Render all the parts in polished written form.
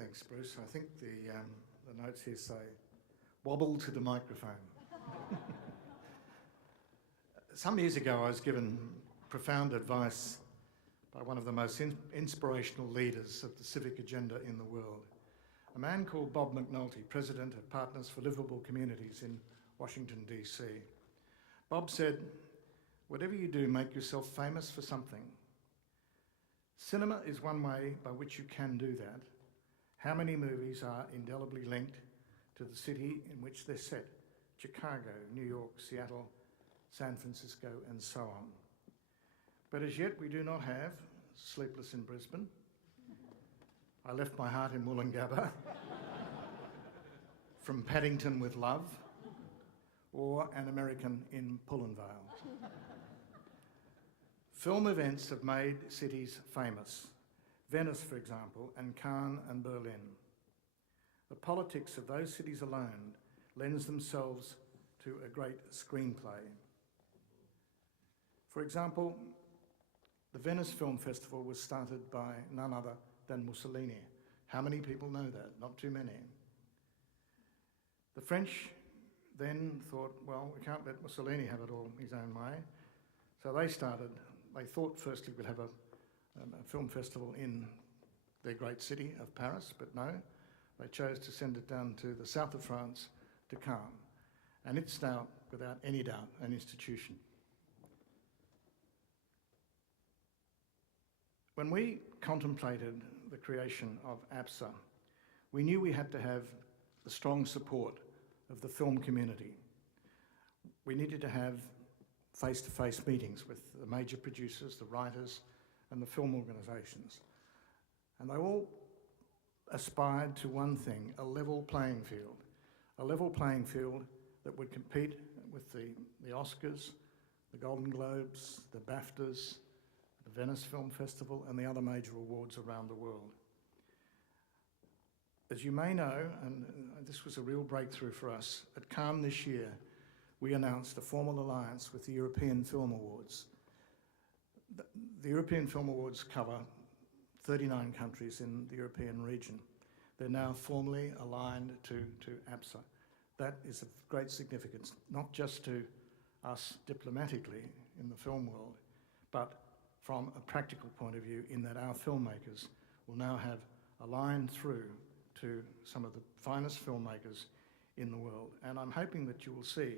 Thanks, Bruce. I think the notes here say, wobble to the microphone. Some years ago, I was given profound advice by one of the most inspirational leaders of the civic agenda in the world, a man called Bob McNulty, President of Partners for Livable Communities in Washington, DC. Bob said, whatever you do, make yourself famous for something. Cinema is one way by which you can do that. How many movies are indelibly linked to the city in which they're set? Chicago, New York, Seattle, San Francisco, and so on. But as yet, we do not have Sleepless in Brisbane, I Left My Heart in Woolloongabba, From Paddington with Love, or An American in Pullenvale. Film events have made cities famous. Venice, for example, and Cannes and Berlin. The politics of those cities alone lends themselves to a great screenplay. For example, the Venice Film Festival was started by none other than Mussolini. How many people know that? Not too many. The French then thought, well, we can't let Mussolini have it all his own way. So they thought firstly we'd have a film festival in their great city of Paris, but no, they chose to send it down to the south of France, to Cannes. And it's now, without any doubt, an institution. When we contemplated the creation of APSA, we knew we had to have the strong support of the film community. We needed to have face-to-face meetings with the major producers, the writers, and the film organisations. And they all aspired to one thing, a level playing field. A level playing field that would compete with the Oscars, the Golden Globes, the BAFTAs, the Venice Film Festival, and the other major awards around the world. As you may know, and this was a real breakthrough for us, at Cannes this year, we announced a formal alliance with the European Film Awards. The European Film Awards cover 39 countries in the European region. They're now formally aligned to APSA. That is of great significance, not just to us diplomatically in the film world, but from a practical point of view, in that our filmmakers will now have a line through to some of the finest filmmakers in the world. And I'm hoping that you will see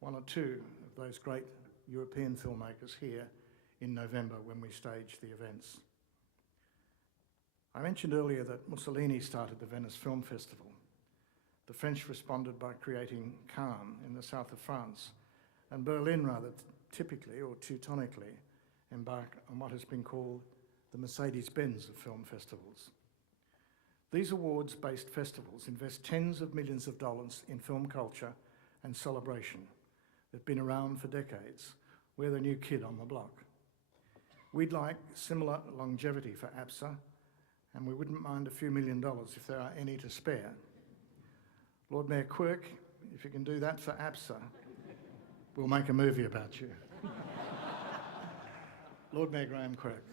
one or two of those great European filmmakers here in November when we stage the events. I mentioned earlier that Mussolini started the Venice Film Festival. The French responded by creating Cannes in the south of France, and Berlin, rather typically or teutonically, embarked on what has been called the Mercedes-Benz of film festivals. These awards-based festivals invest tens of millions of dollars in film culture and celebration. They've been around for decades. We're the new kid on the block. We'd like similar longevity for APSA, and we wouldn't mind a few $1 million if there are any to spare. Lord Mayor Quirk, if you can do that for APSA, we'll make a movie about you. Lord Mayor Graham Quirk.